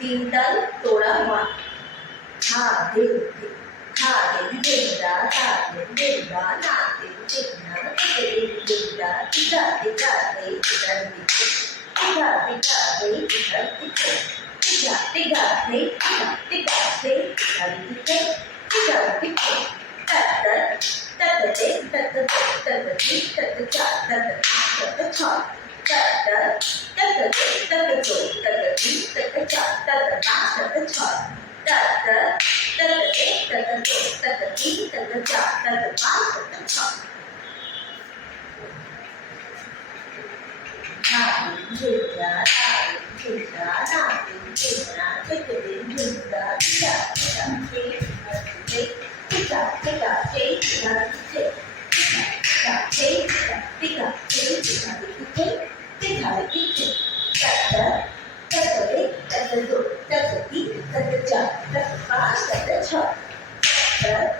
तीन ताल तोडा मान हा दे हा दे देगा ता दे देगा ना दे देगा दे देगा तिगा तिगा दे तिगा तिगा तिगा दे तिगा तिगा तिगा दे तिगा दे तिगा तिगा तत तत दे तत तत ती तत चा तत तत छा तत तत दे तत जो तत ती तत चा तत ना तत छा तत तत दे तत जो तत ती तत चा तत ना तत छा ना जुड़ा ना जुड़ा ना जुड़ा तत दे जुड़ा तिगा तिगा तिगा दे तिगा तिगा तिगा तिगा दे तिगा तिगा तिगा तत तत दे तत जो तत ती तत चा तत पाँच तत छः तत